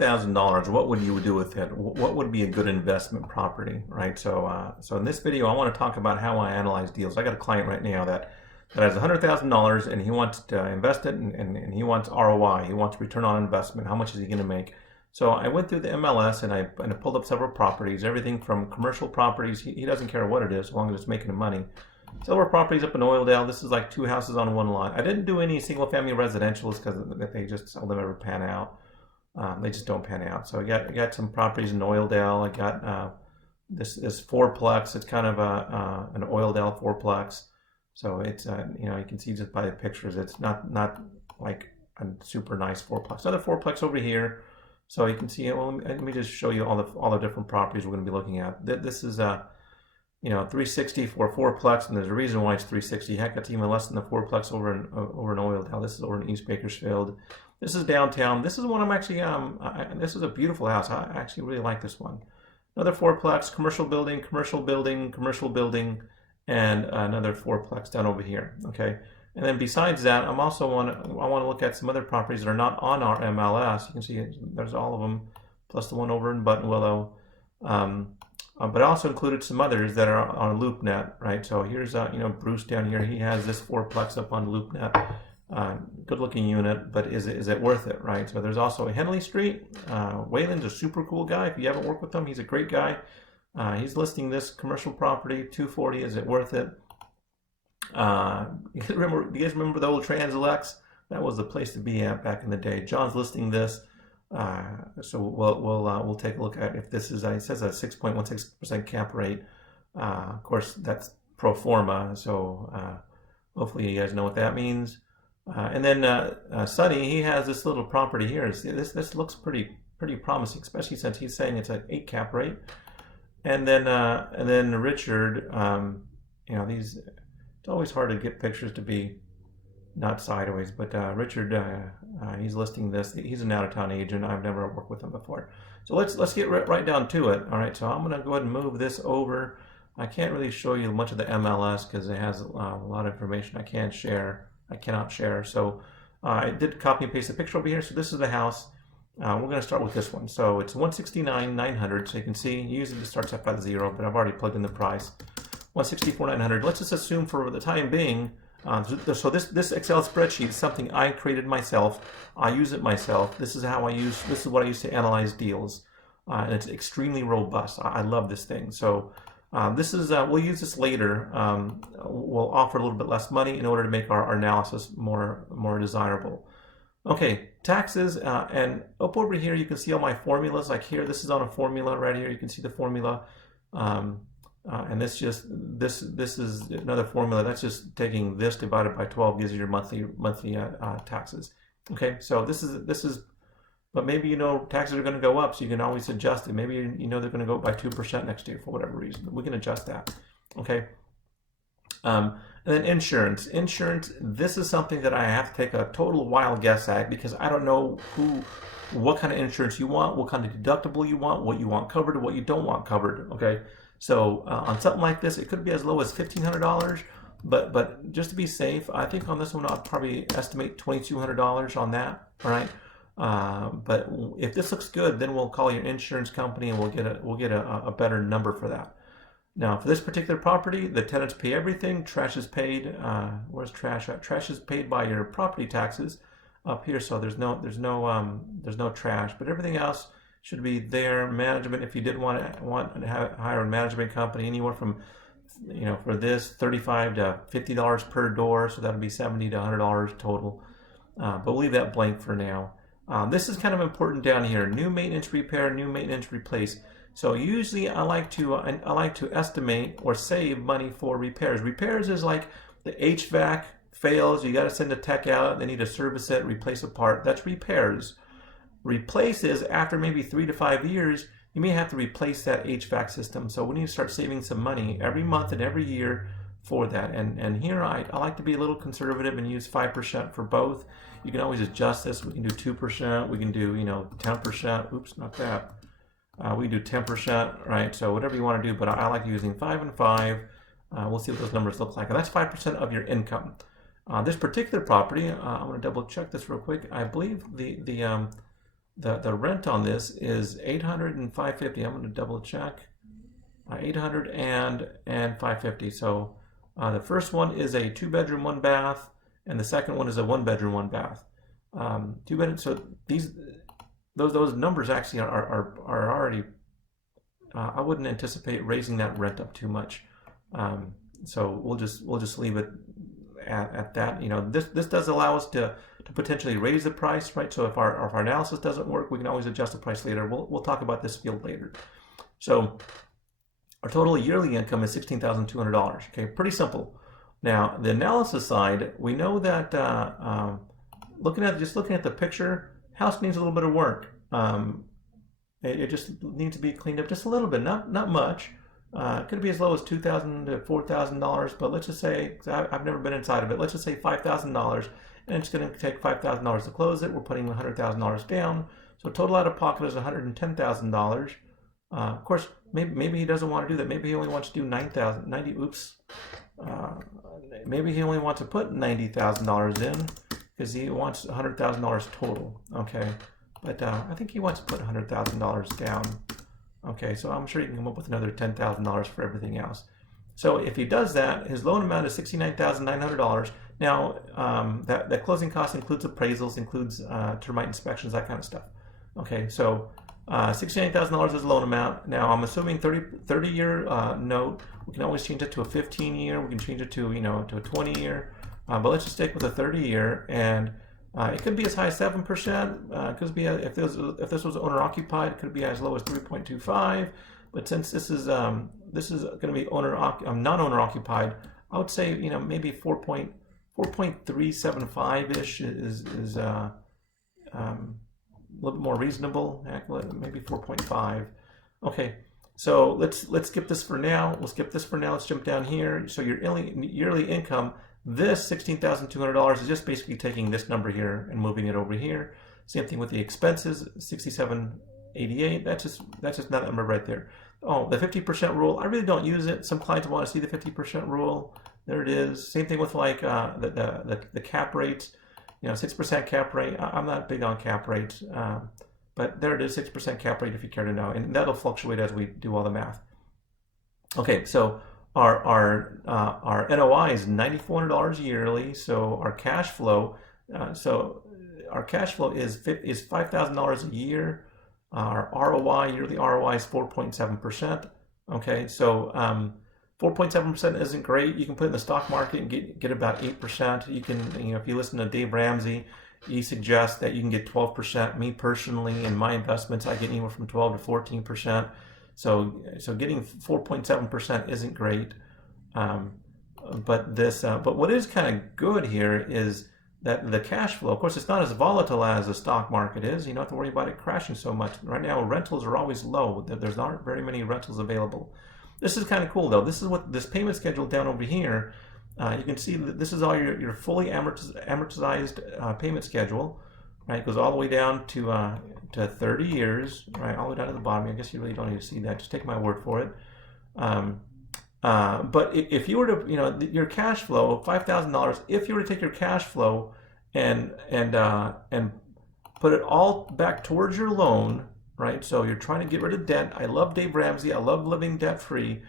$100,000, what would you do with it? What would be a good investment property, right? So in this video, I want to talk about how I analyze deals. I got a client right now that has $100,000 and he wants to invest it, and he wants ROI. He wants return on investment. How much is he going to make? So I went through the MLS and I pulled up several properties, everything from commercial properties. He doesn't care what it is, as long as it's making him money. Several properties up in Oildale. This is like 2 houses on one lot. I didn't do any single-family residentials because they just seldom ever pan out. They just don't pan out. So I got some properties in Oildale. I got this fourplex. It's kind of an Oildale fourplex. So it's you can see just by the pictures, it's not like a super nice fourplex. Another fourplex over here. So you can see. Well, let me just show you all the different properties we're going to be looking at. This is 360 for a fourplex, and there's a reason why it's 360. Heck, it's even less than the fourplex over in Oildale. This is over in East Bakersfield. This is downtown. This is one I'm actually this is a beautiful house. I actually really like this one. Another fourplex, commercial building, and another fourplex down over here. Okay, and then besides that, I want to look at some other properties that are not on our MLS. You can see there's all of them, plus the one over in Buttonwillow. But I also included some others that are on LoopNet, right? So here's Bruce down here. He has this fourplex up on LoopNet. Good-looking unit, but is it worth it, right? So there's also a Henley Street. Wayland's a super cool guy. If you haven't worked with him, he's a great guy. He's listing this commercial property, 240. Is it worth it? Do you guys remember the old Transilex? That was the place to be at back in the day. John's listing this. So we'll take a look at if this is. It says a 6.16% cap rate. Of course, that's pro forma. So hopefully you guys know what that means. And then Sonny, he has this little property here. This looks pretty promising, especially since he's saying it's an 8 cap rate. And then Richard, these. It's always hard to get pictures to be not sideways, but Richard, he's listing this. He's an out-of-town agent. I've never worked with him before. So let's get right down to it. All right, so I'm going to go ahead and move this over. I can't really show you much of the MLS because it has a lot of information I cannot share. So I did copy and paste the picture over here. So this is the house. We're going to start with this one. So it's 169,900. So you can see usually it starts up at 0, but I've already plugged in the price. 164,900. Let's just assume for the time being. So this Excel spreadsheet is something I created myself. I use it myself. This is what I use to analyze deals, and it's extremely robust. I love this thing. So this is we'll use this later. We'll offer a little bit less money in order to make our analysis more desirable. Okay, taxes, and up over here you can see all my formulas. Like here, this is on a formula right here. You can see the formula. And this is another formula. That's just taking this divided by 12 gives you your monthly taxes. Okay, so this is, but maybe taxes are going to go up, so you can always adjust it. Maybe they're going to go up by 2% next year for whatever reason. We can adjust that. Okay. And then insurance. This is something that I have to take a total wild guess at because I don't know what kind of insurance you want, what kind of deductible you want, what you want covered, what you don't want covered. Okay. So on something like this, it could be as low as $1,500, but just to be safe, I think on this one I'll probably estimate $2,200 on that. All right. But if this looks good, then we'll call your insurance company and we'll get a better number for that. Now for this particular property, the tenants pay everything. Trash is paid. Where's trash at? Trash is paid by your property taxes up here. So there's no trash, but everything else should be there. Management, if you did want to hire a management company, anywhere from for this $35 to $50 per door, so that would be $70 to $100 total. But we'll leave that blank for now. This is kind of important down here: new maintenance repair, new maintenance replace. So usually I like to estimate or save money for repairs. Repairs is like the HVAC fails, you got to send a tech out, they need to service it, replace a part. That's repairs. Replace is after maybe 3 to 5 years, you may have to replace that HVAC system. So we need to start saving some money every month and every year for that. And here I like to be a little conservative and use 5% for both. You can always adjust this. We can do 2%. We can do 10%. Oops, not that. We do 10%, right? So whatever you want to do, but I like using 5 and 5. We'll see what those numbers look like. And that's 5% of your income. This particular property, I'm going to double check this real quick. I believe the the rent on this is 800 and 550. I'm going to double check. 800 and 550. So the first one is a 2-bedroom, 1-bath, and the second one is a 1-bedroom, 1-bath. 2-bedroom. So those numbers actually are already. I wouldn't anticipate raising that rent up too much. So we'll just leave it at that. This does allow us to potentially raise the price, right? So if our analysis doesn't work, we can always adjust the price later. We'll talk about this field later. So our total yearly income is $16,200. Okay, pretty simple. Now the analysis side, we know that looking at the picture, house needs a little bit of work. It just needs to be cleaned up just a little bit, not much. It could be as low as $2,000 to $4,000, but let's just say, I've never been inside of it, let's just say $5,000, and it's going to take $5,000 to close it. We're putting $100,000 down, so total out of pocket is $110,000. Of course, maybe he doesn't want to do that. Maybe he only wants to do maybe he only wants to put $90,000 in because he wants $100,000 total. Okay, but I think he wants to put $100,000 down. Okay, so I'm sure you can come up with another $10,000 for everything else. So if he does that, his loan amount is $69,900. Now, that closing cost includes appraisals, includes termite inspections, that kind of stuff. Okay, so $69,000 is the loan amount. Now, I'm assuming 30-year note. We can always change it to a 15-year. We can change it to to a 20-year. But let's just stick with a 30-year, and it could be as high as 7%. It could be if this was owner occupied, it could be as low as 3.25. But since this is going to be non-owner occupied, I would say maybe 4.375 ish is a little bit more reasonable. Maybe 4.5. Okay, so let's skip this for now. We'll skip this for now. Let's jump down here. So your yearly income. This $16,200 is just basically taking this number here and moving it over here. Same thing with the expenses, $67.88. That's just that number right there. Oh, the 50% rule. I really don't use it. Some clients want to see the 50% rule. There it is. Same thing with like the cap rates. 6% cap rate. I'm not big on cap rates, but there it is, 6% cap rate if you care to know, and that'll fluctuate as we do all the math. Okay, so. Our NOI is $9,400 yearly, so our cash flow, is $5,000 a year. Our ROI, yearly ROI is 4.7%. Okay, so 4.7% isn't great. You can put it in the stock market and get about 8%. You can, if you listen to Dave Ramsey, he suggests that you can get 12%. Me personally, in my investments, I get anywhere from 12 to 14%. So getting 4.7% isn't great, but what is kind of good here is that the cash flow. Of course, it's not as volatile as the stock market is. You don't have to worry about it crashing so much. Right now, rentals are always low. There's not very many rentals available. This is kind of cool though. This is what this payment schedule down over here. You can see that this is all your fully amortized payment schedule. Right, it goes all the way down to 30 years, right, all the way down to the bottom. I guess you really don't need to see that. Just take my word for it. But if you were to, your cash flow, $5,000, if you were to take your cash flow and put it all back towards your loan, right? So you're trying to get rid of debt. I love Dave Ramsey. I love living debt free.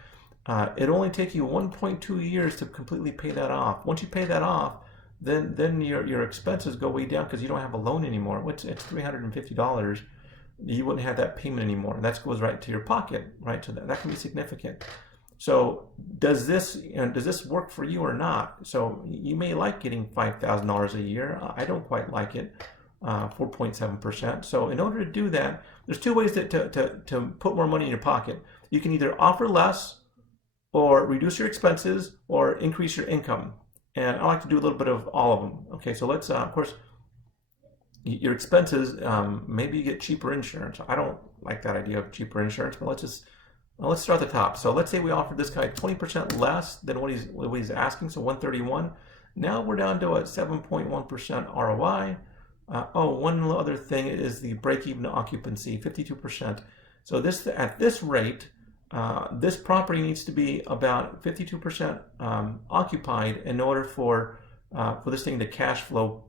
It only takes you 1.2 years to completely pay that off. Once you pay that off, then your expenses go way down because you don't have a loan anymore. It's $350. You wouldn't have that payment anymore. And that goes right to your pocket, right? So that can be significant. So does this work for you or not? So you may like getting $5,000 a year. I don't quite like it, 4.7%. So in order to do that, there's two ways to put more money in your pocket. You can either offer less, or reduce your expenses, or increase your income. And I like to do a little bit of all of them. Okay, so let's, of course, your expenses, maybe you get cheaper insurance. I don't like that idea of cheaper insurance, but let's start at the top. So let's say we offered this guy 20% less than what he's asking, so $131. Now we're down to a 7.1% ROI. One other thing is the break-even occupancy, 52%. So at this rate, this property needs to be about 52% occupied in order for this thing to cash flow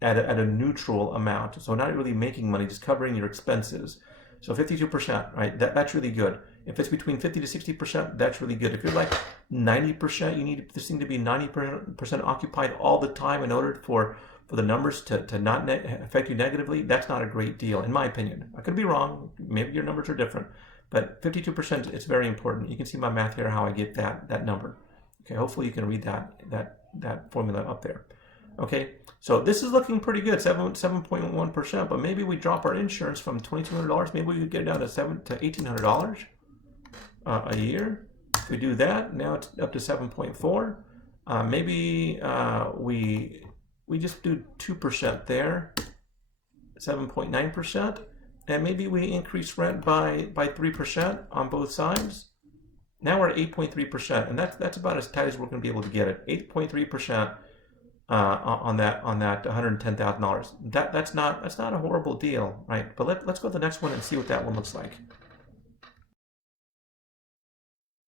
at a neutral amount. So not really making money, just covering your expenses. So 52%, right? That's really good. If it's between 50 to 60%, that's really good. If you're like 90%, you need this thing to be 90% occupied all the time in order for the numbers to not affect you negatively. That's not a great deal, in my opinion. I could be wrong. Maybe your numbers are different. But 52%, it's very important. You can see my math here, how I get that number. Okay, hopefully you can read that formula up there. Okay, so this is looking pretty good, 7.1%, but maybe we drop our insurance from $2,200, maybe we get it down to $1,800 a year. If we do that, now it's up to 7.4. Maybe we just do 2% there, 7.9%, and maybe we increase rent by 3% on both sides. Now we're at 8.3%, and that's about as tight as we're going to be able to get it. 8.3%. On that $110,000. That's not a horrible deal, right? But let's go to the next one and see what that one looks like.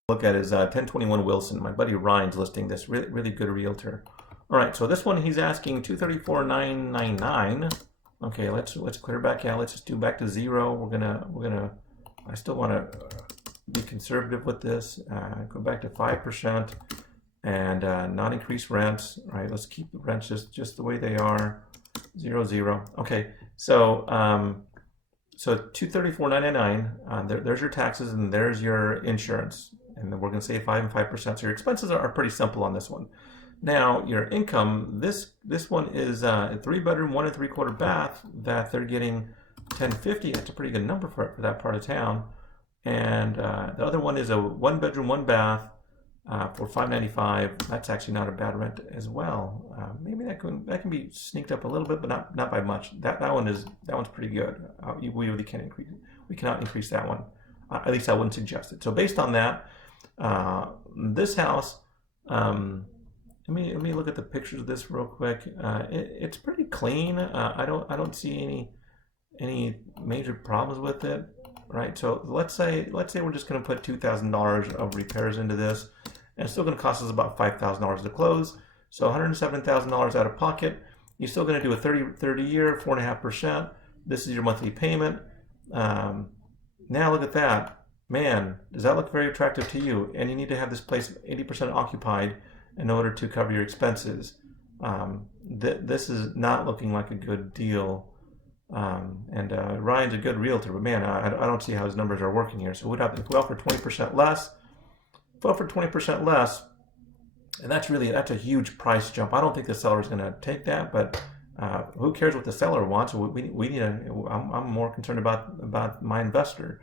Look at is 1021 Wilson. My buddy Ryan's listing this. Really good realtor. All right, so this one he's asking $234,999. Okay, let's clear back out. Let's just do back to zero. We're gonna. I still want to be conservative with this. Go back to 5%. And not increase rents, right? Let's keep the rents just the way they are, 0, 0. Okay, so so $234,999. There's your taxes and there's your insurance, and then we're going to save 5 and 5%. So your expenses are pretty simple on this one. Now your income, this one is a 3-bedroom, 1 3/4 bath that they're getting $1,050. That's a pretty good number for that part of town. And the other one is a 1-bedroom, 1 bath. For $595, that's actually not a bad rent as well. Maybe that can be sneaked up a little bit, but not by much. That one's pretty good. We really can't increase. We cannot increase that one. At least I wouldn't suggest it. So based on that, this house. Let me look at the pictures of this real quick. It's pretty clean. I don't see any major problems with it. Right. So let's say we're just going to put $2,000 of repairs into this. And it's still going to cost us about $5,000 to close. So $107,000 out of pocket. You're still going to do a 30 year, 4.5%. This is your monthly payment. Now look at that. Man, does that look very attractive to you? And you need to have this place 80% occupied in order to cover your expenses. This is not looking like a good deal. Ryan's a good realtor, but man, I don't see how his numbers are working here. So if we offer 20% less, and that's a huge price jump. I don't think the seller is going to take that, but who cares what the seller wants? We need I'm more concerned about my investor.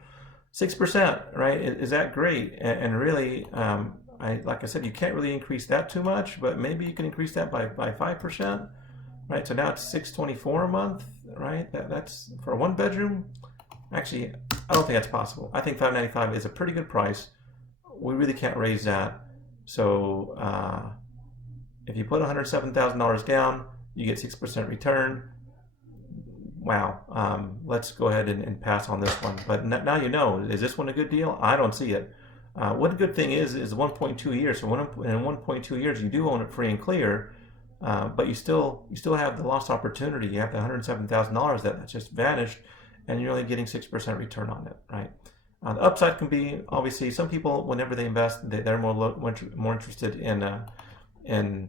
6%, right? Is that great? And really, like I said, you can't really increase that too much, but maybe you can increase that by 5%, right? So now it's $624 a month, right? That's for a 1-bedroom. Actually, I don't think that's possible. I think $595 is a pretty good price. We really can't raise that. So if you put $107,000 down, you get 6% return. Wow. Let's go ahead and pass on this one. But now you know, is this one a good deal? I don't see it. What a good thing is 1.2 years. So in 1.2 years, you do own it free and clear, but you still have the lost opportunity. You have the $107,000 that's just vanished, and you're only getting 6% return on it, right? The upside can be, obviously, some people, whenever they invest, they're more interested in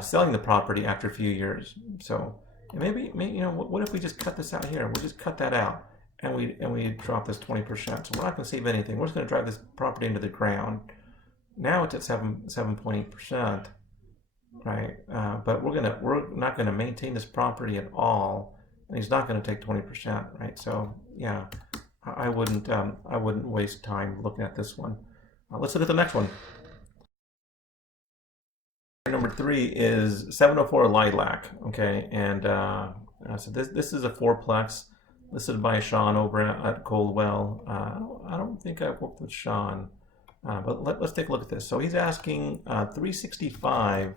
selling the property after a few years. So maybe what if we just cut this out here? We'll just cut that out, and we drop this 20%. So we're not going to save anything. We're just going to drive this property into the ground. Now it's at 7.8%, right? But we're not going to maintain this property at all, and he's not going to take 20%, right? So yeah. I wouldn't waste time looking at this one. Let's look at the next one. Number 3 is 704 Lilac. Okay, and so this is a 4-plex listed by Sean over at Coldwell. I don't think I've worked with Sean, but let's take a look at this. So he's asking $365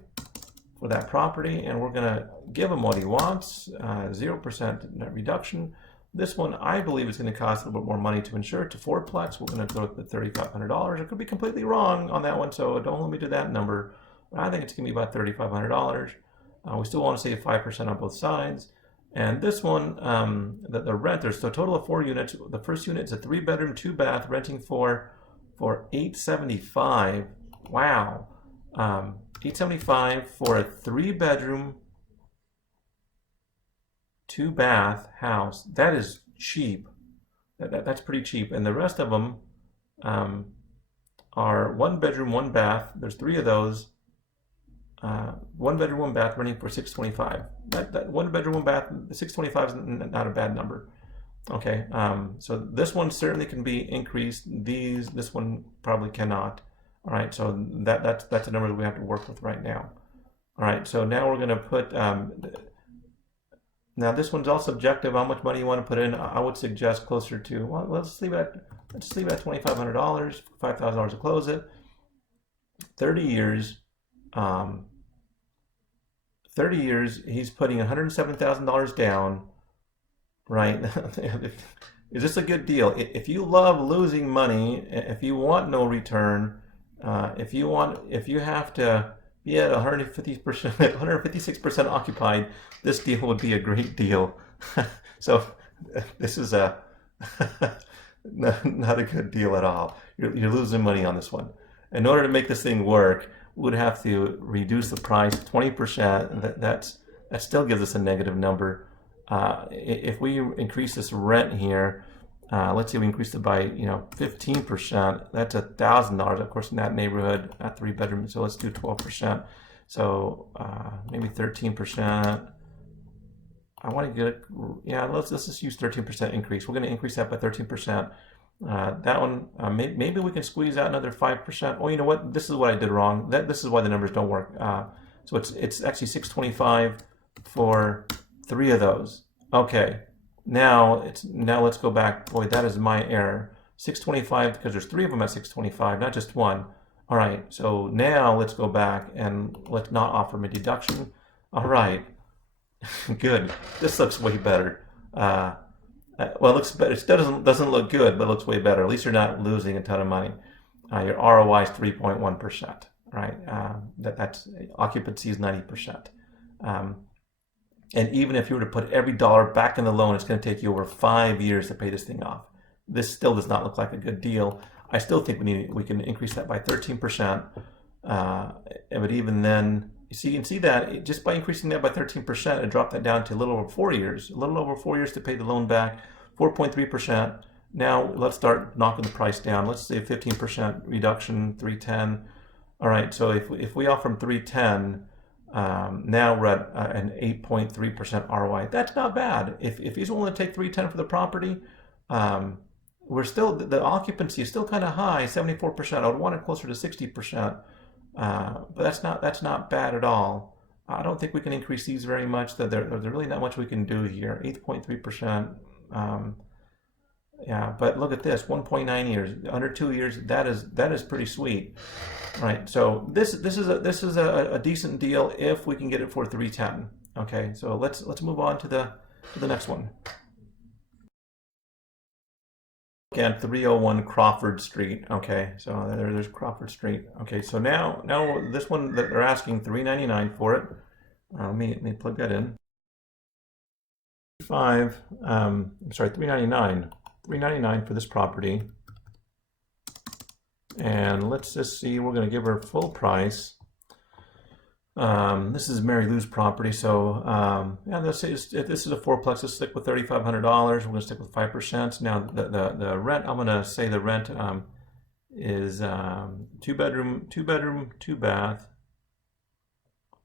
for that property, and we're gonna give him what he wants, 0% net reduction. This one, I believe, is going to cost a little bit more money to insure. It's a 4-plex. We're going to go with the $3,500. I could be completely wrong on that one, so don't hold me to that number. I think it's going to be about $3,500. We still want to save 5% on both sides. And this one, the rent, there's a total of 4 units. The first unit is a 3-bedroom, 2-bath, renting for $875. Wow. $875 for a 3-bedroom, 2-bath house. That is cheap. That's pretty cheap. And the rest of them are 1-bedroom, 1-bath. There's 3 of those. 1-bedroom, 1-bath, renting for $625. That 1-bedroom, 1-bath, $625 is not a bad number. Okay, so this one certainly can be increased. This one probably cannot. All right, so that's a number that we have to work with right now. All right, so now we're going to put. Now this one's all subjective. How much money you want to put in? I would suggest closer to. Well, let's leave it at $2,500, $5,000 to close it. 30 years. 30 years. He's putting $107,000 down. Right? Is this a good deal? If you love losing money, if you want no return, if you have to be at 150%, 156% occupied, this deal would be a great deal. So this is not a good deal at all. You're losing money on this one. In order to make this thing work, we would have to reduce the price 20%. That still gives us a negative number. If we increase this rent here, let's say we increase it by 15%, that's $1,000, of course, in that neighborhood at 3 bedrooms. So let's do 12%. So maybe 13%. I want to get let's just use 13% increase. We're going to increase that by 13%. That one, maybe we can squeeze out another 5%. Oh, you know what? This is what I did wrong. This is why the numbers don't work. So it's actually $625 for 3 of those. Okay. Now let's go back. Boy, that is my error. $625 because there's 3 of them at $625, not just one. All right. So now let's go back and let's not offer them a deduction. All right. Good. This looks way better. Well, it looks better. It doesn't look good, but it looks way better. At least you're not losing a ton of money. Your ROI is 3.1%. Right? That's occupancy is 90%. And even if you were to put every dollar back in the loan, it's going to take you over 5 years to pay this thing off. This still does not look like a good deal. I still think we can increase that by 13%. But even then, you can see that just by increasing that by 13%, it dropped that down to a little over 4 years. A little over 4 years to pay the loan back, 4.3%. Now let's start knocking the price down. Let's say 15% reduction, 310. All right, so if we offer them 310. Now we're at an 8.3% ROI. That's not bad. If he's willing to take 310 for the property, we're still the occupancy is still kind of high, 74%. I would want it closer to 60%, but that's not bad at all. I don't think we can increase these very much. There's really not much we can do here. 8.3%. Yeah, but look at this, 1.9 years, under 2 years. That is pretty sweet, right? So this is a decent deal if we can get it for 310. Okay, so let's move on to the next one. Again, 301 Crawford Street. Okay, so there's Crawford Street. Okay, so now this one that they're asking $399 for it. Let me plug that in. $399. $399 for this property, and let's just see. We're going to give her full price. This is Mary Lou's property, so this is a 4-plex. Let's stick with $3,500. We're going to stick with 5%. Now the rent. I'm going to say the rent is 2-bedroom, 2-bath.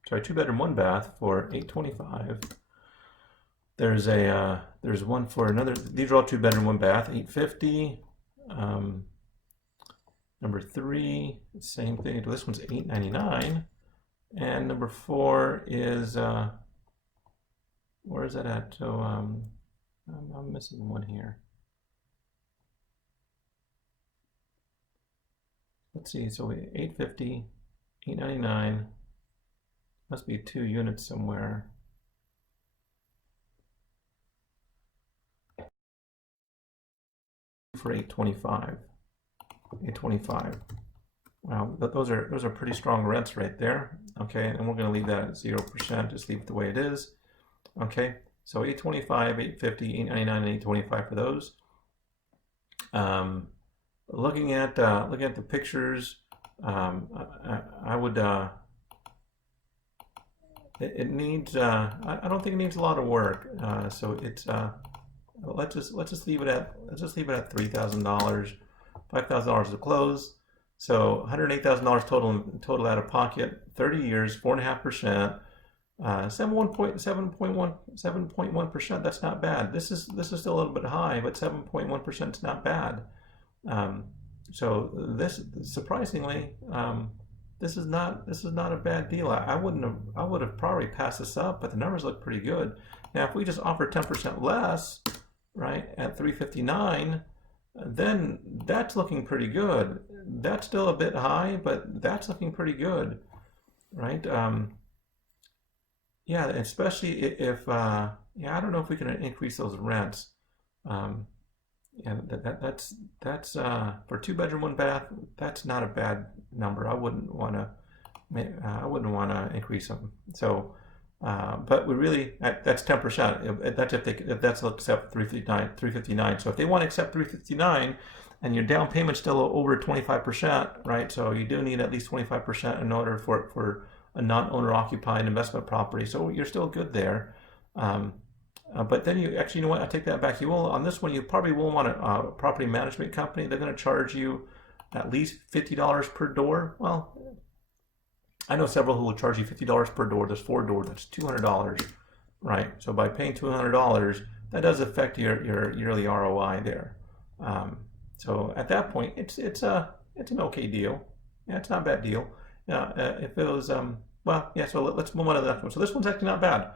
Sorry, 2-bedroom, 1-bath for $825. There's one for another. These are all 2-bedroom, 1-bath, $850. Number 3, same thing. This one's $899, and number 4 is where is that at? So I'm missing one here. Let's see. So $850, $899. Must be 2 units somewhere. For $825. Well, those are pretty strong rents right there. Okay, and we're going to leave that at 0%. Just leave it the way it is. Okay, so 825, 850, 899, and 825 for those. Looking at the pictures, I would. It needs. I don't think it needs a lot of work. So it's. Let's just leave it at $3,000, $5,000 to close. So $108,000 total out of pocket. 30 years, 4.5%. 7.1%. That's not bad. This is still a little bit high, but 7.1% is not bad. So this, surprisingly, this is not a bad deal. I would have probably passed this up, but the numbers look pretty good. Now, if we just offer 10% less, right, at 359, then that's looking pretty good. That's still a bit high, but that's looking pretty good, right? Yeah, especially if yeah, I don't know if we can increase those rents. Yeah, that's for 2 bedroom, 1 bath. That's not a bad number. I wouldn't want to increase them. So, but we really that's 10%. That's if that's accept 359. So if they want to accept 359, and your down payment's still over 25%, right? So you do need at least 25% in order for a non-owner occupied investment property. So you're still good there. But then you actually, you know what? I take that back. You will on this one. You probably will want a property management company. They're going to charge you at least $50 per door. Well, I know several who will charge you $50 per door. There's 4 doors. That's $200, right? So by paying $200, that does affect your yearly ROI there. So at that point, it's an okay deal. Yeah, it's not a bad deal. If it was well, yeah. So let's move on to the next one. So this one's actually not bad.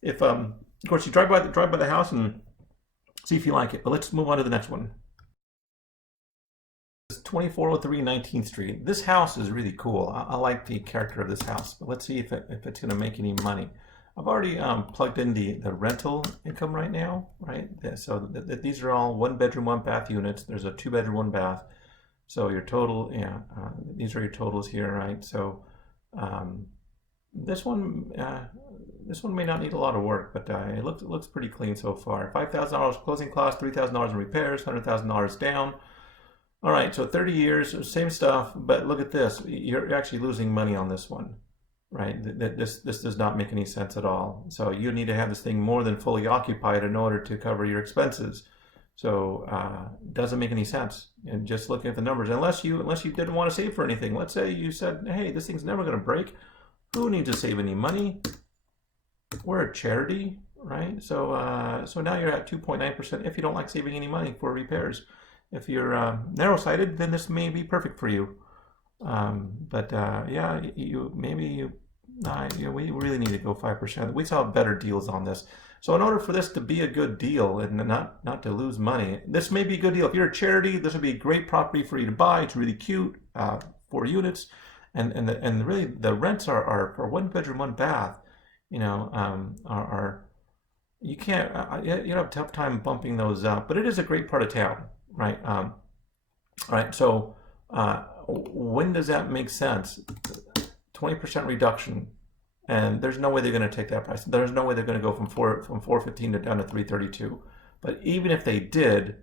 If of course you drive by the house and see if you like it. But let's move on to the next one. 2403 19th Street. This house is really cool. I like the character of this house, but let's see if it's going to make any money. I've already plugged in the rental income right now, right? So these are all 1 bedroom, 1 bath units. There's a 2 bedroom, 1 bath. So your total, yeah, these are your totals here, right? So this one may not need a lot of work, but it looks pretty clean so far. $5,000 closing costs, $3,000 in repairs, $100,000 down. All right, so 30 years, same stuff, but look at this. You're actually losing money on this one, right? This does not make any sense at all. So you need to have this thing more than fully occupied in order to cover your expenses. So it doesn't make any sense. And just looking at the numbers, unless you didn't want to save for anything. Let's say you said, hey, this thing's never going to break. Who needs to save any money? We're a charity, right? So so now you're at 2.9% if you don't like saving any money for repairs. If you're narrow-sighted, then this may be perfect for you. But yeah, we really need to go 5%. We saw better deals on this. So in order for this to be a good deal and not to lose money, this may be a good deal. If you're a charity, this would be a great property for you to buy. It's really cute, 4 units, and really the rents are for 1 bedroom, 1 bath. You know, are you can't you have a tough time bumping those up, but it is a great part of town, right? Right. So when does that make sense? 20% reduction. And there's no way they're going to take that price. There's no way they're going to go from 415 to down to 332. But even if they did,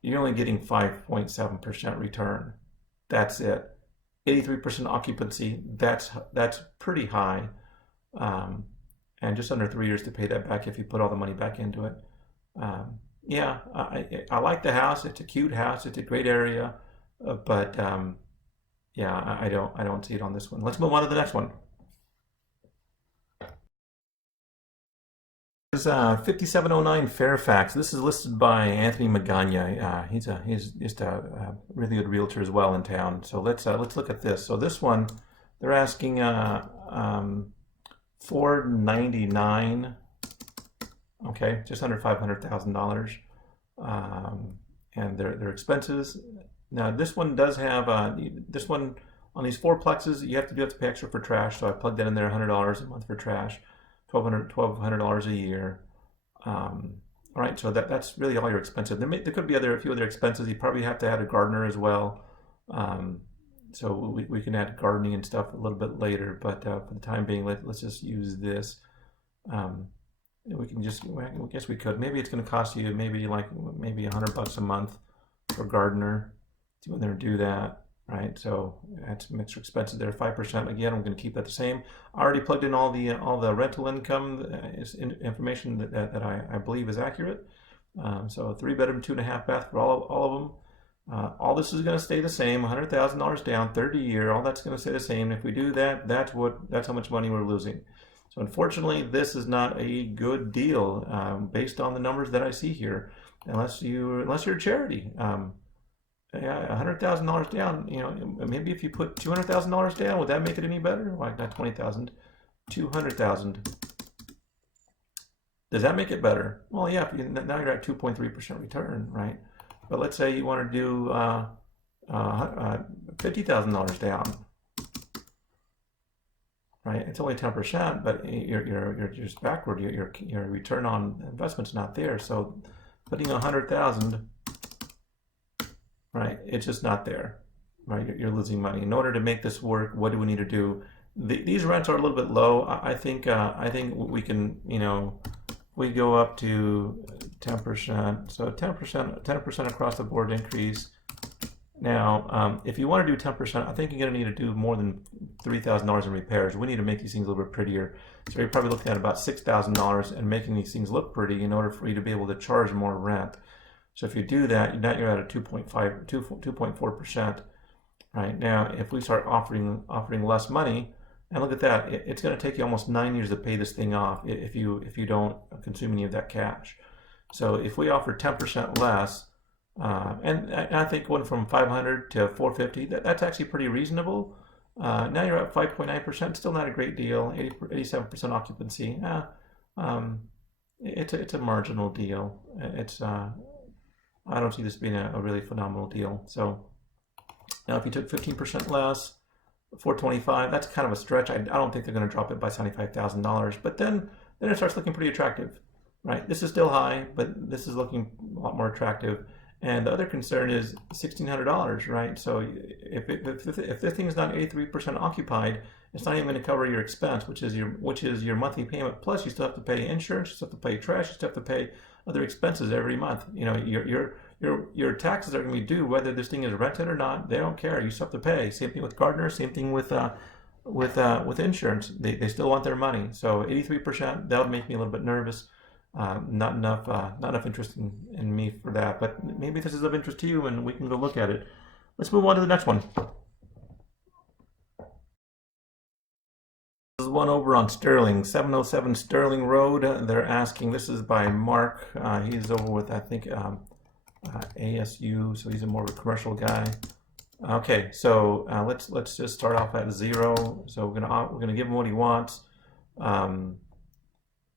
you're only getting 5.7% return. That's it. 83% occupancy. That's pretty high. And just under 3 years to pay that back if you put all the money back into it. Yeah, I like the house. It's a cute house. It's a great area. But yeah, I don't see it on this one. Let's move on to the next one. This is 5709 Fairfax. This is listed by Anthony Magana. He's just a really good realtor as well in town. So let's look at this. So this one, they're asking $499. Okay, just under $500,000. And their expenses. Now this one does have this one on these 4plexes. You have to pay extra for trash. So I plugged that in there, $100 a month for trash. $1,200 a year. All right, so that's really all your expenses. There could be a few other expenses. You probably have to add a gardener as well. So we can add gardening and stuff a little bit later, but for the time being, let's just use this. We can just, I guess we could. Maybe it's going to cost you maybe $100 a month for gardener to go in there and do that, right? So that's some extra expenses there. 5% again. I'm going to keep that the same. I already plugged in all the rental income information that I believe is accurate. So 3-bedroom, 2.5 bath for all of them. All this is going to stay the same. $100,000 down, 30-year. All that's going to stay the same. If we do that, that's how much money we're losing. So unfortunately, this is not a good deal based on the numbers that I see here, unless you're a charity. $100,000 down. You know, maybe if you put $200,000 down, would that make it any better? Like not 20,000, 200,000. Does that make it better? Well, yeah. Now you're at 2.3% return, right? But let's say you want to do $50,000 down. Right, it's only 10%, but you're just backward. Your return on investment's not there. So, putting 100,000, right? It's just not there, right? You're losing money. In order to make this work, what do we need to do? These rents are a little bit low. I think we can, you know, we go up to 10%. So 10% across the board increase. Now, if you want to do 10%, I think you're going to need to do more than $3,000 in repairs. We need to make these things a little bit prettier. So you're probably looking at about $6,000 and making these things look pretty in order for you to be able to charge more rent. So if you do that, now you're at a 2.4%. Right now, if we start offering less money, and look at that, it's going to take you almost 9 years to pay this thing off if you don't consume any of that cash. So if we offer 10% less. And I think going from 500 to 450, that's actually pretty reasonable. Now you're at 5.9%, still not a great deal. 87% occupancy. It's a marginal deal. I don't see this being a really phenomenal deal. So now if you took 15% less, 425, that's kind of a stretch. I don't think they're going to drop it by $75,000. But then it starts looking pretty attractive, right? This is still high, but this is looking a lot more attractive. And the other concern is $1,600, right? So if this thing is not 83% occupied, it's not even going to cover your expense, which is your monthly payment. Plus, you still have to pay insurance, you still have to pay trash, you still have to pay other expenses every month. You know, your taxes are going to be due whether this thing is rented or not. They don't care. You still have to pay. Same thing with gardeners. Same thing with insurance. They still want their money. So 83%, that would make me a little bit nervous. Not enough interest in me for that, but maybe this is of interest to you and we can go look at it. Let's move on to the next one. This is one over on Sterling, 707 Sterling Road. They're asking, this is by Mark. He's over with, I think, ASU, so he's a more of a commercial guy. Okay, so let's just start off at 0. So we're gonna give him what he wants.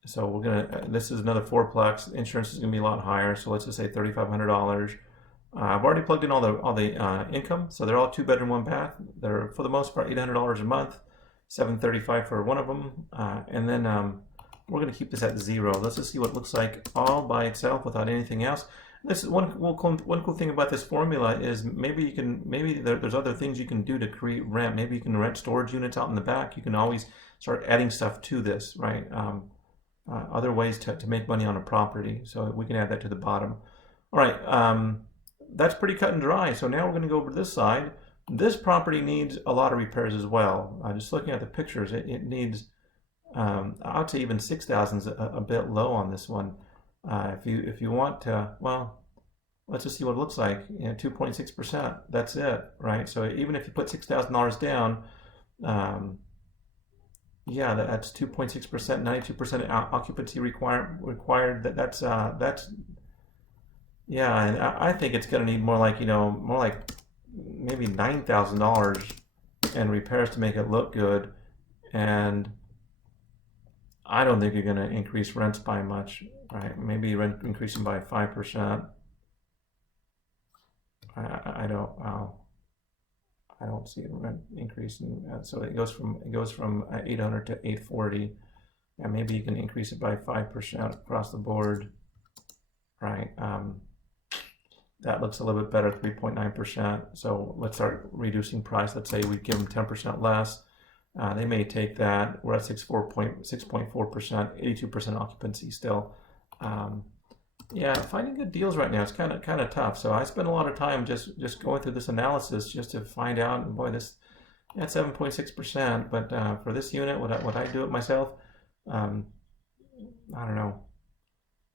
So this is another 4-plex. Insurance is gonna be a lot higher. So let's just say $3,500. I've already plugged in all the income. So they're all 2-bedroom, 1 bath. They're for the most part $800 a month, $735 for one of them. And then we're gonna keep this at 0. Let's just see what it looks like all by itself without anything else. This is one cool thing about this formula is maybe there's other things you can do to create rent. Maybe you can rent storage units out in the back. You can always start adding stuff to this, right? Other ways to make money on a property. So we can add that to the bottom. All right, that's pretty cut and dry. So now we're going to go over to this side. This property needs a lot of repairs as well. Just looking at the pictures, it needs, I'd say even 6,000 is a bit low on this one. If you want to, well, let's just see what it looks like. 2.6%. That's it, right? So even if you put $6,000 down, yeah, that's 2.6%, 92% occupancy required. That's yeah, and I think it's going to need more like maybe $9,000 in repairs to make it look good, and I don't think you're going to increase rents by much, right? Maybe rent increasing by 5%. I don't see rent increasing. So it goes from 800 to 840, and maybe you can increase it by 5% across the board, right? That looks a little bit better, 3.9%. So let's start reducing price. Let's say we give them 10% less. They may take that. We're at 6.4%, 82% occupancy still. Yeah, finding good deals right now is kind of tough. So I spend a lot of time just going through this analysis just to find out. And boy, this at 7.6%. But for this unit, would I do it myself? I don't know.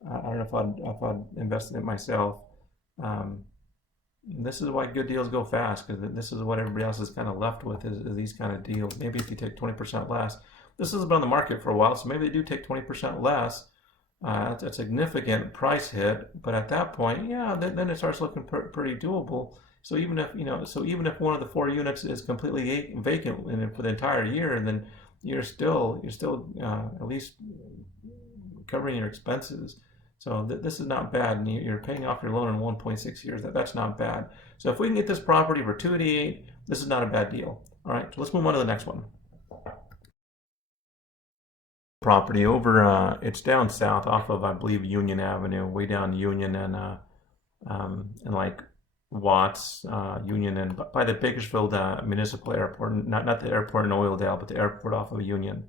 I don't know if I'd invest in it myself. This is why good deals go fast, because this is what everybody else is kind of left with is these kind of deals. Maybe if you take 20% less, this has been on the market for a while, so maybe they do take 20% less. That's a significant price hit, but at that point, yeah, then it starts looking pretty doable. So even if even if one of the 4 units is completely vacant for the entire year, and then you're still at least covering your expenses. So this is not bad, and you're paying off your loan in 1.6 years. That's not bad. So if we can get this property for $288, this is not a bad deal. All right, so let's move on to the next one. Property over, it's down south off of, I believe, Union Avenue, way down Union and like Watts, Union, and by the Bakersfield Municipal Airport, not the airport in Oildale, but the airport off of Union.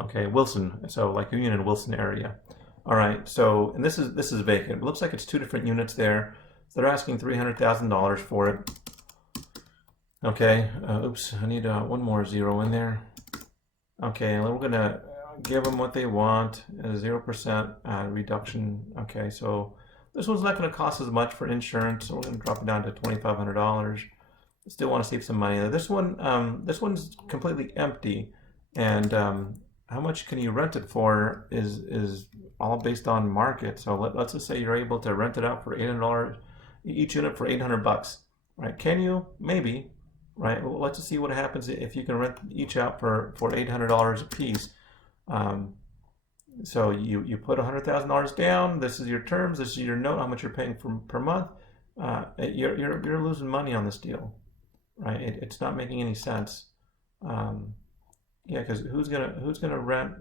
Okay, Wilson, so like Union and Wilson area. All right, so, and this is vacant. It looks like it's 2 different units there. So they're asking $300,000 for it. Okay, oops, I need one more zero in there. Okay, and we're gonna give them what they want, a 0% reduction. Okay, so this one's not gonna cost as much for insurance, so we're gonna drop it down to $2,500. Still want to save some money. This one's completely empty, and how much can you rent it for is all based on market. So let's just say you're able to rent it out for $800 each unit for $800, right? Can you? Maybe, right? Well, let's just see what happens if you can rent each out for $800 a piece. So you put $100,000 down. This is your terms. This is your note. How much you're paying per month. You're losing money on this deal, right? It's not making any sense. Yeah, because who's gonna rent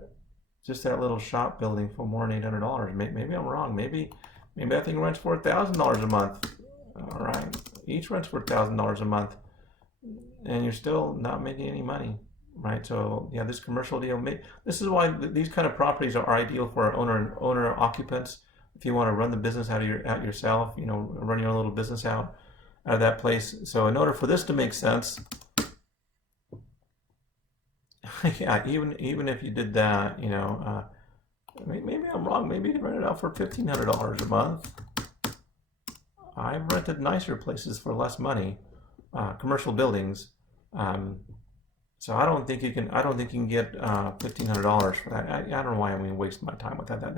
just that little shop building for more than $800? Maybe I'm wrong. Maybe that thing rents for $1,000 a month. All right, each rents for $1,000 a month, and you're still not making any money, right? So yeah, this commercial deal. This is why these kind of properties are ideal for owner occupants. If you want to run the business out yourself, run your own little business out of that place. So in order for this to make sense. Yeah, even if you did that, maybe I'm wrong. Maybe you can rent it out for $1,500 a month. I've rented nicer places for less money, commercial buildings. So I don't think you can get $1,500 for that. I don't know why I'm going to waste my time with that.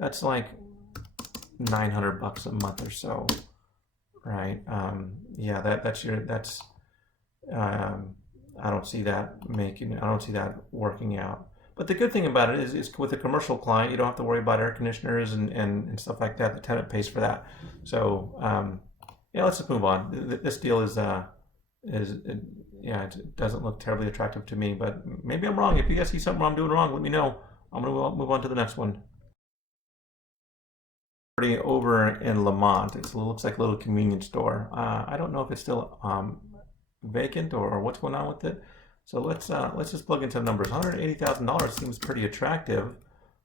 That's like $900 a month or so, right? Yeah, that's. I don't see that working out. But the good thing about it is with a commercial client, you don't have to worry about air conditioners and stuff like that. The tenant pays for that. So yeah, let's just move on. This deal it doesn't look terribly attractive to me, but maybe I'm wrong. If you guys see something I'm doing wrong, let me know. I'm gonna move on to the next one. Over in Lamont, it looks like a little convenience store. I don't know if it's still vacant or what's going on with it. So let's just plug into the numbers. $180,000 seems pretty attractive,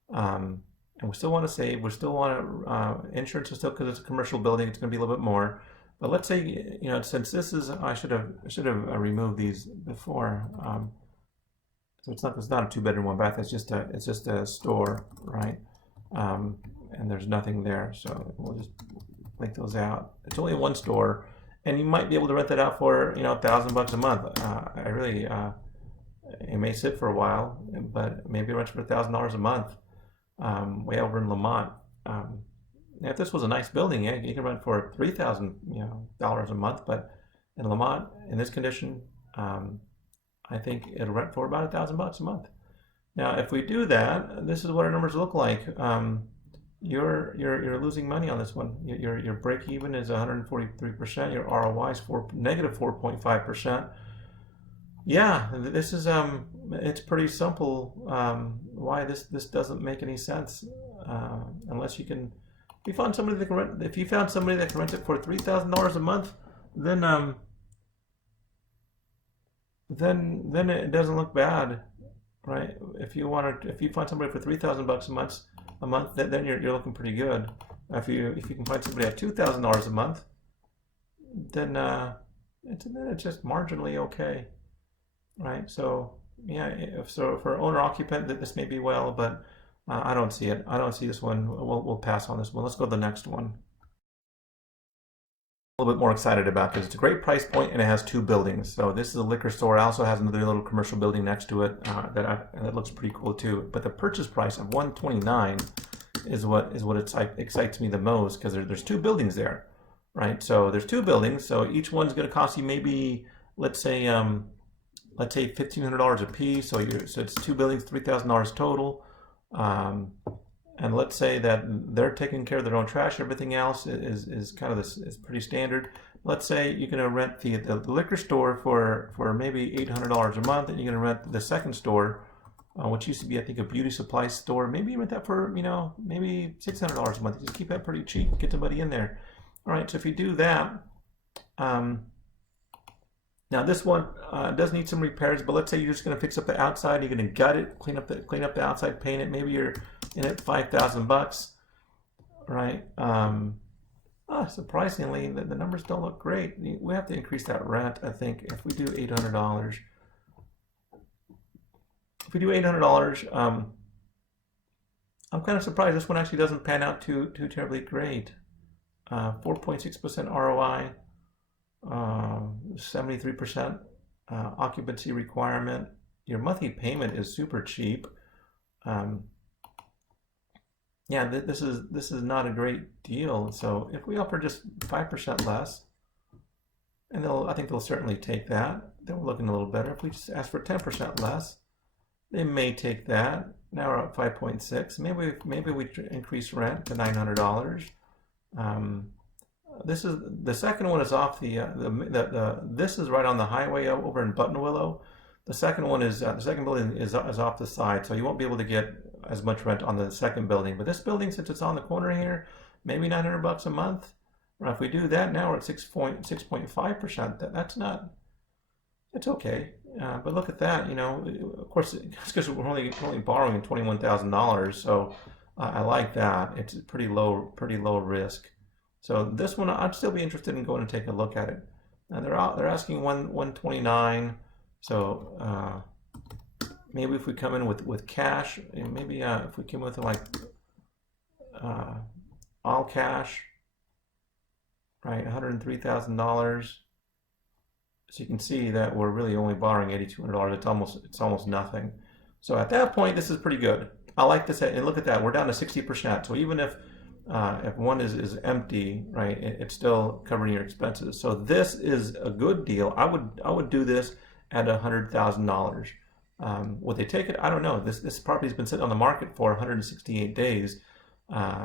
and we still want to save. We still want insurance is still, because it's a commercial building. It's going to be a little bit more. But let's say since this is, I should have removed these before. So it's not a 2-bedroom 1-bath. It's just a store, right? And there's nothing there. So we'll just take those out. It's only one store. And you might be able to rent that out for $1,000 a month. It may sit for a while, but maybe it rents for $1,000 a month. Way over in Lamont. If this was a nice building, yeah, you can rent for $3,000 a month. But in Lamont, in this condition, I think it'll rent for about $1,000 a month. Now, if we do that, this is what our numbers look like. You're losing money on this one. Your break even is 143%. Your ROI is negative 4.5%. Yeah, this is it's pretty simple. Why this doesn't make any sense unless you can if you found somebody that can rent, if you found somebody that can rent it for $3,000 a month, then then it doesn't look bad, right? If you find somebody for $3,000 a month, then you're looking pretty good. If you can find somebody at $2,000 a month, then it's just marginally okay, right? So yeah, so for owner occupant, this may be well, but I don't see it. I don't see this one. We'll pass on this one. Let's go to the next one. A little bit more excited about because it's a great price point and it has 2 buildings. So this is a liquor store. It also has another little commercial building next to it that looks pretty cool too. But the purchase price of $129 is what excites me the most, because there's 2 buildings there, right? So there's 2 buildings. So each one's going to cost you maybe, let's say $1,500 a piece. So it's 2 buildings, $3,000 total. And let's say that they're taking care of their own trash. Everything else is kind of is pretty standard. Let's say you're going to rent the liquor store for maybe $800 a month, and you're going to rent the second store, which used to be, I think, a beauty supply store. Maybe you rent that for, maybe $600 a month. You just keep that pretty cheap, get somebody in there. All right, so if you do that, now this one does need some repairs, but let's say you're just going to fix up the outside. You're going to gut it, clean up the outside, paint it. Maybe you're in it $5,000, right? Surprisingly, the numbers don't look great. We have to increase that rent, I think, if we do $800. If we do $800, I'm kind of surprised this one actually doesn't pan out too terribly great. 4.6% ROI. 73% occupancy requirement. Your monthly payment is super cheap. Yeah, this is not a great deal. So if we offer just 5% less, and I think they'll certainly take that. Then we're looking a little better. If we just ask for 10% less, they may take that. Now we're at 5.6. Maybe we increase rent to $900. This is the second one is off this is right on the highway over in Buttonwillow. The second one is the second building is off the side, so you won't be able to get as much rent on the second building. But this building, since it's on the corner here, maybe $900 a month. Or if we do that, now we're at 6.5%. That's not. It's okay. But look at that. Of course, it's because we're only borrowing $21,000. So I like that. It's pretty low risk. So this one, I'd still be interested in going and take a look at it. Now they're asking $129. So maybe if we come in with cash, and maybe if we come with like all cash, right, $103,000. So you can see that we're really only borrowing $8,200. It's almost nothing. So at that point, this is pretty good. I like this, and look at that. We're down to 60%. So even if one is empty, right, it's still covering your expenses. So this is a good deal. I would do this at $100,000. Would they take it? I don't know. This property's been sitting on the market for 168 days.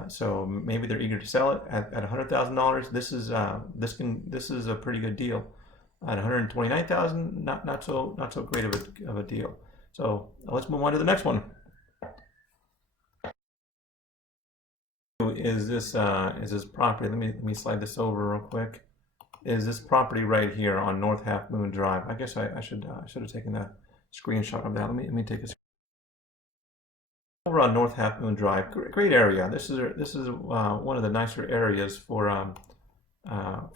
So maybe they're eager to sell it at $100,000. This is a pretty good deal. At $129,000, not so great of a deal. So let's move on to the next one. Is this property? Let me slide this over real quick. Is this property right here on North Half Moon Drive? I guess I should have taken a screenshot of that. Let me take a. Over on North Half Moon Drive, great area. This is one of the nicer areas for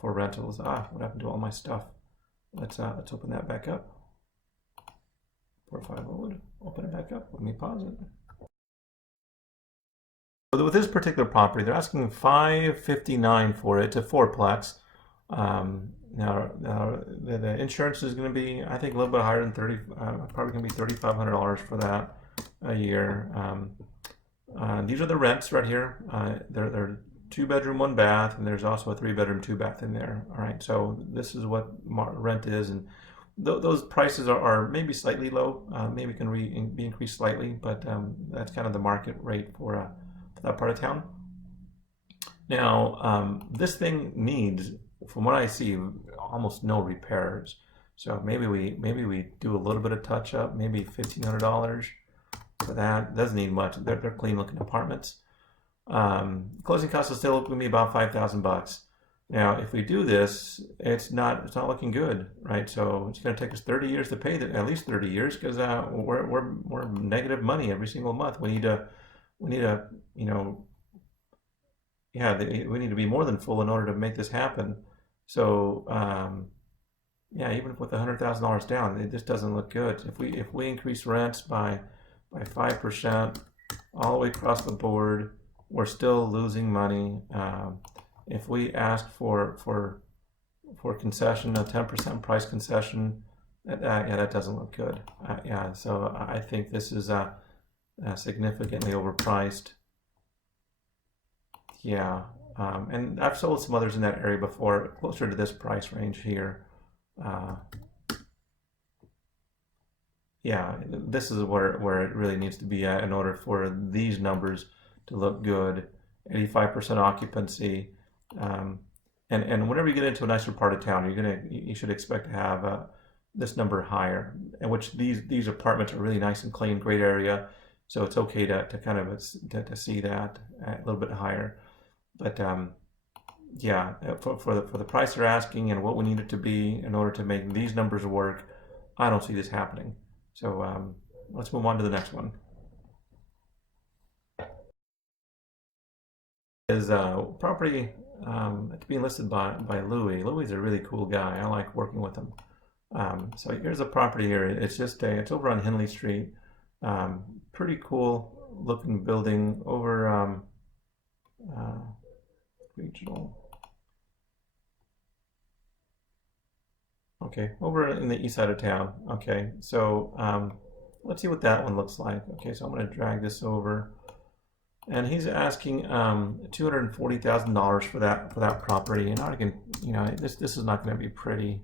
rentals. What happened to all my stuff? Let's open that back up. Profile mode. Open it back up. Let me pause it. With this particular property, they're asking $559 for it. It's a fourplex. Now the insurance is going to be, I think, a little bit higher than probably going to be $3,500 for that a year. These are the rents right here. They're 2-bedroom, 1 bath, and there's also a 3-bedroom, 2-bath in there. All right, so this is what rent is, and those prices are maybe slightly low. Maybe can be increased slightly, but that's kind of the market rate for that part of town. Now, this thing needs, from what I see, almost no repairs. So maybe we do a little bit of touch up, maybe $1,500 for that. Doesn't need much. They're clean looking apartments. Closing costs is still going to be about $5,000. Now, if we do this, it's not looking good, right? So it's going to take us 30 years to pay at least 30 years because we're negative money every single month. We need to you know, yeah, we need to be more than full in order to make this happen. So yeah, even with $100,000 down, this doesn't look good. If we increase rents by 5% all the way across the board, we're still losing money. If we ask for concession, a 10% price concession, yeah, that doesn't look good. Yeah, so I think this is significantly overpriced. Yeah, and I've sold some others in that area before, closer to this price range here. Yeah, this is where it really needs to be at in order for these numbers to look good. 85% occupancy, and whenever you get into a nicer part of town, you should expect to have this number higher. And which these apartments are really nice and clean, great area, so it's okay to kind of to see that a little bit higher. But yeah, for the price they're asking and what we need it to be in order to make these numbers work, I don't see this happening. So let's move on to the next one. Is property it's being listed by Louis. Louis is a really cool guy. I like working with him. So here's a property here. It's it's over on Henley Street. Pretty cool looking building over regional. Okay, over in the east side of town. Okay, so let's see what that one looks like. Okay, so I'm going to drag this over, and he's asking $240,000 for that property, and I can, this is not going to be pretty.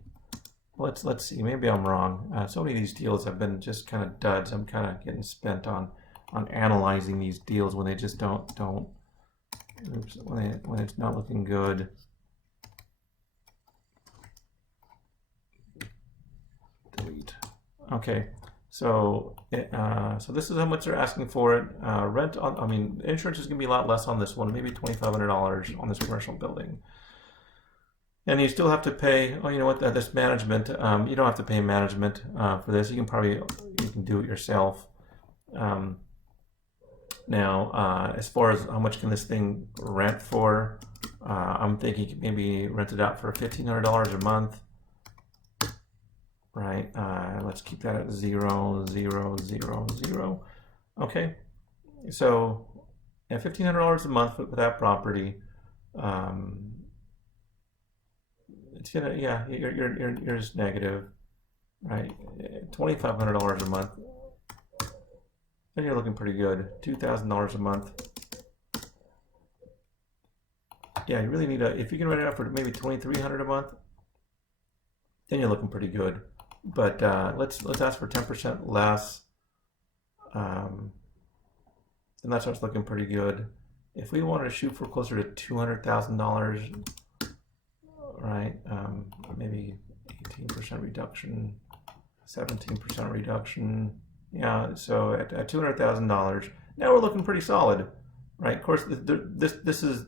Let's see. Maybe I'm wrong. So many of these deals have been just kind of duds. I'm kind of getting spent on analyzing these deals when they just don't when it's not looking good. Delete. Okay, so so this is how much they're asking for it. Rent on, I mean, insurance is gonna be a lot less on this one, maybe $2,500 on this commercial building. And you still have to pay. Oh, you know what? This management. You don't have to pay management for this. You can do it yourself. Now, as far as how much can this thing rent for, I'm thinking you could maybe rent it out for $1,500 a month. Right, let's keep that at 0, 0, 0, 0. Okay, so yeah, $1,500 a month for that property. It's gonna, yeah, you're just negative, right? $2,500 a month. Then you're looking pretty good. $2,000 a month. Yeah, you really need if you can rent it out for maybe $2,300 a month, then you're looking pretty good. But let's ask for 10% less, and that starts looking pretty good. If we wanted to shoot for closer to $200,000, right? Maybe 18% reduction, 17% reduction. Yeah, so at $200,000, now we're looking pretty solid, right? Of course, this is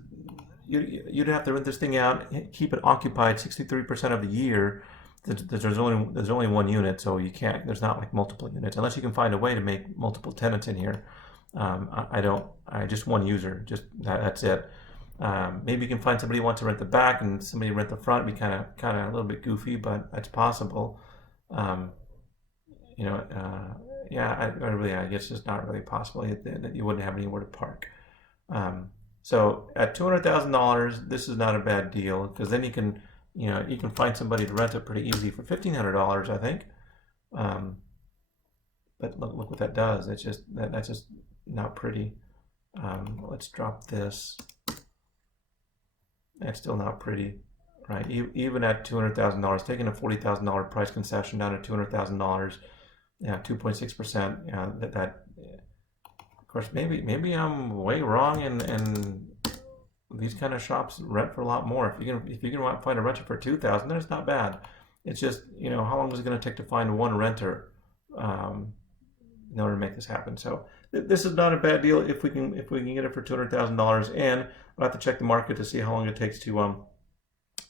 you'd have to rent this thing out, keep it occupied 63% of the year. There's only one unit, so you can't. There's not like multiple units unless you can find a way to make multiple tenants in here. I just one user. Just that's it. Maybe you can find somebody who wants to rent the back and somebody rent the front. It'd be kind of a little bit goofy, but that's possible. Yeah, I guess it's not really possible that you wouldn't have anywhere to park. So at $200,000, this is not a bad deal because then you can find somebody to rent it pretty easy for $1,500, I think. But look what that does. It's just that's just not pretty. Let's drop this. That's still not pretty, right? Even at $200,000, taking a $40,000 price concession down to $200,000, yeah, 2.6%. Yeah, that. Of course, maybe I'm way wrong, and these kind of shops rent for a lot more. If you can find a renter for $2,000, then it's not bad. It's just how long is it going to take to find one renter in order to make this happen? So this is not a bad deal if we can get it for $200,000, and I'll have to check the market to see how long it takes to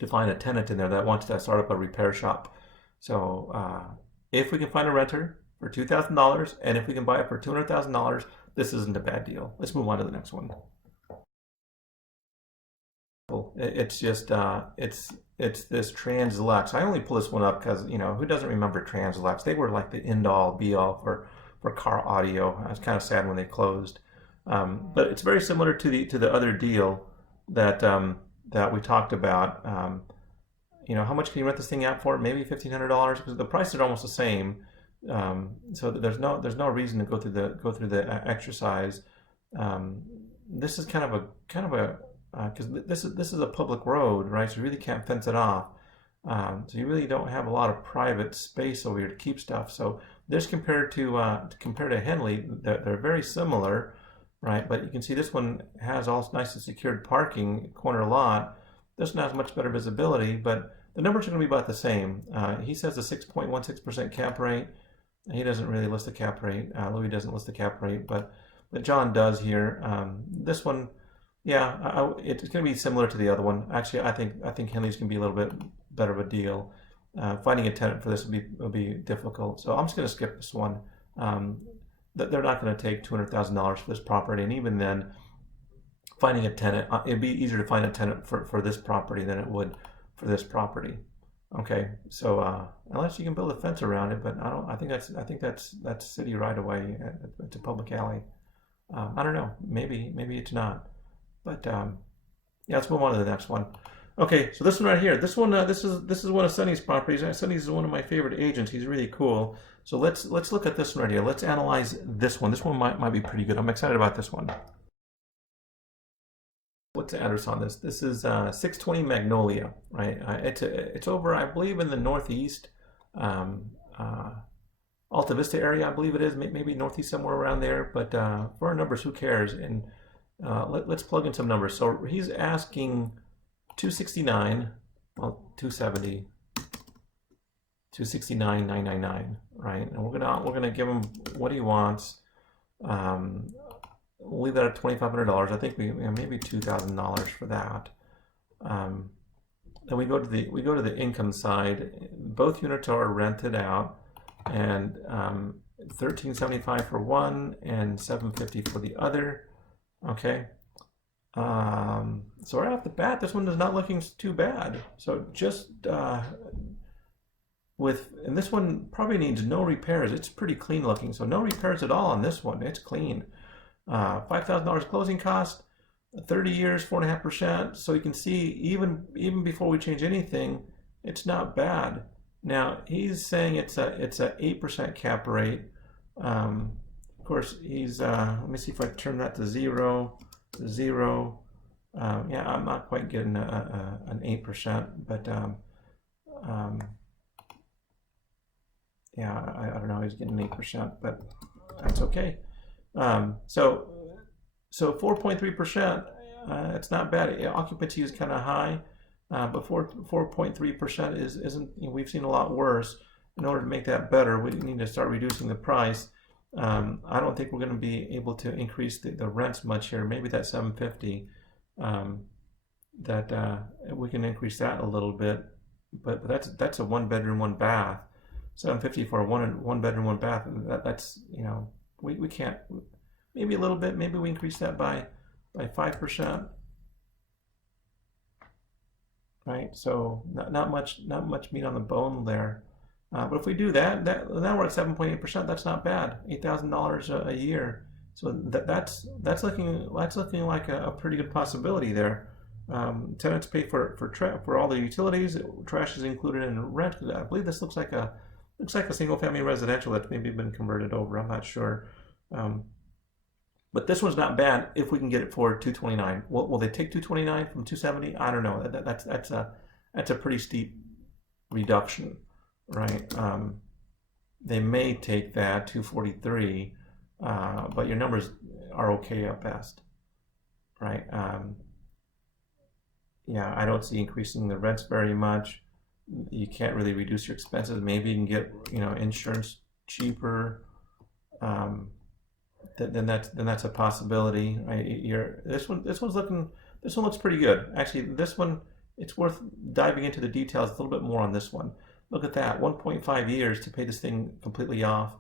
find a tenant in there that wants to start up a repair shop. So if we can find a renter for $2,000, and if we can buy it for $200,000, this isn't a bad deal. Let's move on to the next one. It's just it's this Translux. I only pull this one up because, you know, who doesn't remember Translux? They were like the end all be all for car audio. I was kind of sad when they closed, but it's very similar to the other deal that that we talked about. You know, how much can you rent this thing out for? Maybe $1,500, because the prices are almost the same. So there's no reason to go through the exercise. This is kind of a because this is a public road, right? So you really can't fence it off. So you really don't have a lot of private space over here to keep stuff. So this compared to Henley, they're very similar, right? But you can see this one has all nice and secured parking, corner lot. This one has much better visibility, but the numbers are going to be about the same. He says a 6.16% cap rate. He doesn't really list the cap rate. Louis doesn't list the cap rate, but John does here. This one, yeah, it's going to be similar to the other one. Actually, I think Henley's going to be a little bit better of a deal. Finding a tenant for this will be difficult, so I'm just going to skip this one. They're not going to take $200,000 for this property, and even then, finding a tenant, it'd be easier to find a tenant for this property than it would for this property. Okay, so unless you can build a fence around it, but I think that's city right away. It's a public alley. I don't know. Maybe it's not. But yeah, let's move on to the next one. Okay, so this one right here. This one. This is one of Sonny's properties. Sonny's is one of my favorite agents. He's really cool. So let's look at this one right here. Let's analyze this one. This one might be pretty good. I'm excited about this one. What's the address on this? This is 620 Magnolia, right? It's over, I believe, in the northeast, Alta Vista area, I believe it is, maybe northeast, somewhere around there. But for our numbers, who cares? And let's plug in some numbers. So he's asking 269, well, 270, 269,999, right? And we're gonna give him what he wants. We'll leave that at $2,500. I think maybe $2,000 for that. Then we go to the income side. Both units are rented out, and $1,375 for one and $750 for the other. Okay. So right off the bat, this one is not looking too bad. So just and this one probably needs no repairs. It's pretty clean looking. So no repairs at all on this one. It's clean. $5,000 closing cost, 30 years, 4.5%. So you can see even before we change anything, it's not bad. Now he's saying it's a 8% cap rate. Of course, he's let me see if I turn that to zero. Yeah, I'm not quite getting an 8%, but yeah, I don't know. He's getting 8%, but that's okay. So 4.3%, it's not bad. Occupancy is kind of high, but 4.3% isn't. We've seen a lot worse. In order to make that better, we need to start reducing the price. I don't think we're going to be able to increase the rents much here. Maybe that $750, that we can increase that a little bit, but that's a 1 bedroom, 1 bath. $750 for a one bedroom, 1 bath. That's, you know. We can't, maybe a little bit, maybe we increase that by 5%, right? So not much meat on the bone there. But if we do that now we're at 7.8%. That's not bad. $8,000 a year. So that's looking like a pretty good possibility there. Tenants pay for all the utilities. Trash is included in rent. I believe this looks like a single-family residential that's maybe been converted over. I'm not sure, but this one's not bad if we can get it for $229. Will they take $229 from $270? I don't know. That's a pretty steep reduction, right? They may take that $243, but your numbers are okay at best, right? Yeah, I don't see increasing the rents very much. You can't really reduce your expenses. Maybe you can get, insurance cheaper. then that's a possibility. Right? This one looks pretty good. Actually, this one, it's worth diving into the details a little bit more on this one. Look at that, 1.5 years to pay this thing completely off.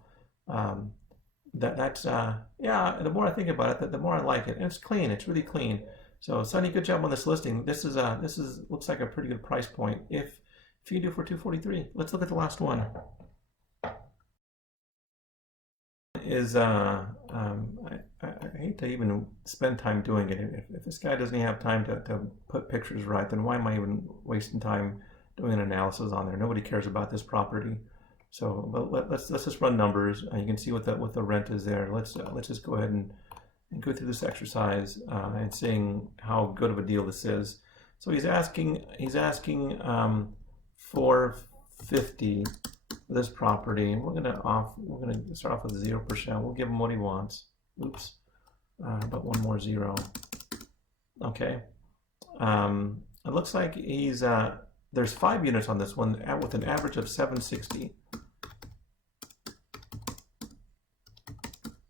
That's yeah. The more I think about it, the more I like it, and it's clean. It's really clean. So Sonny, good job on this listing. This is looks like a pretty good price point. If you do for 243, let's look at the last one. Is I hate to even spend time doing it. If this guy doesn't have time to put pictures right, then why am I even wasting time doing an analysis on there? Nobody cares about this property. So let's just run numbers. You can see what the rent is there. Let's just go ahead and go through this exercise and seeing how good of a deal this is. So he's asking $450 for this property. We're gonna start off with 0%. We'll give him what he wants. Oops, but one more zero. Okay. It looks like he's there's 5 units on this one with an average of 760.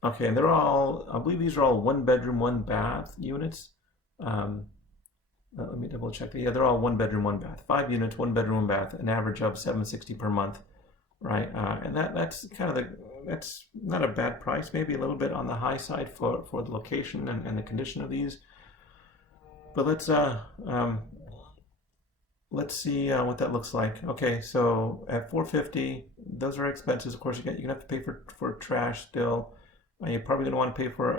Okay, and they're all, I believe these are all 1 bedroom, 1 bath units. Let me double check. Yeah, they're all 1 bedroom, 1 bath. 5 units, 1 bedroom, 1 bath, an average of 760 per month, right? And that's kind of that's not a bad price. Maybe a little bit on the high side for the location and the condition of these. But let's see what that looks like. Okay, so at $450, those are expenses. Of course, you're gonna have to pay for trash still. You're probably going to want to pay for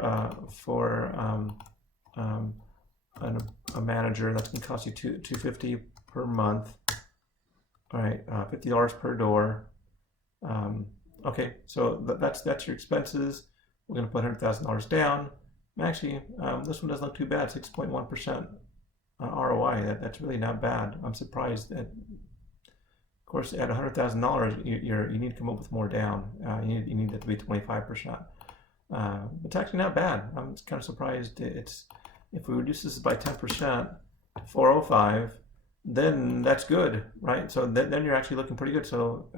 a manager. That's going to cost you $250 per month. All right, $50 per door. Okay, so that's your expenses. We're going to put $100,000 down. Actually, this one doesn't look too bad. 6.1% ROI. That's really not bad. I'm surprised that. Of course, at $100,000, you need to come up with more down. You need that to be 25%. It's actually not bad. I'm kind of surprised. If we reduce this by 10%, 405, then that's good, right? So then you're actually looking pretty good. So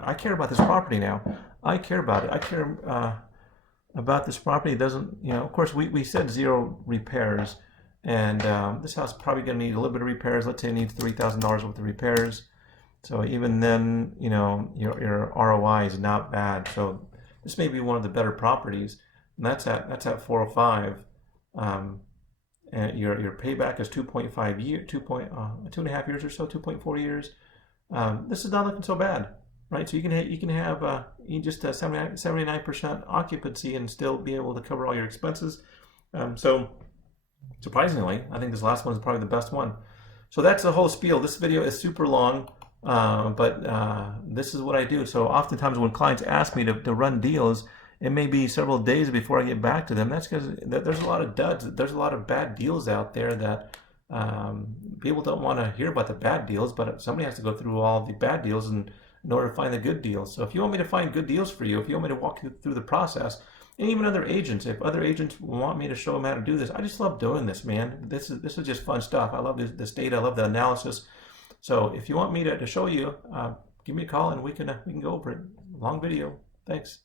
I care about this property now. I care about it. I care about this property. It doesn't, of course, we said 0 repairs, and this house is probably going to need a little bit of repairs. Let's say it needs $3,000 worth of repairs. So even then, your ROI is not bad. So this may be one of the better properties, and that's at 405. And your payback is 2.5 years, 2.5 years or so, 2.4 years. This is not looking so bad, right? So you can have just 79% occupancy and still be able to cover all your expenses. So surprisingly, I think this last one is probably the best one. So that's the whole spiel. This video is super long. But this is what I do. So oftentimes when clients ask me to run deals, it may be several days before I get back to them. That's because there's a lot of duds. There's a lot of bad deals out there that people don't want to hear about the bad deals, but somebody has to go through all the bad deals in order to find the good deals. So if you want me to find good deals for you, if you want me to walk you through the process, and even other agents, if other agents want me to show them how to do this, I just love doing this, man. This is just fun stuff. I love this data. I love the analysis. So if you want me to show you, give me a call and we can go over it. Long video. Thanks.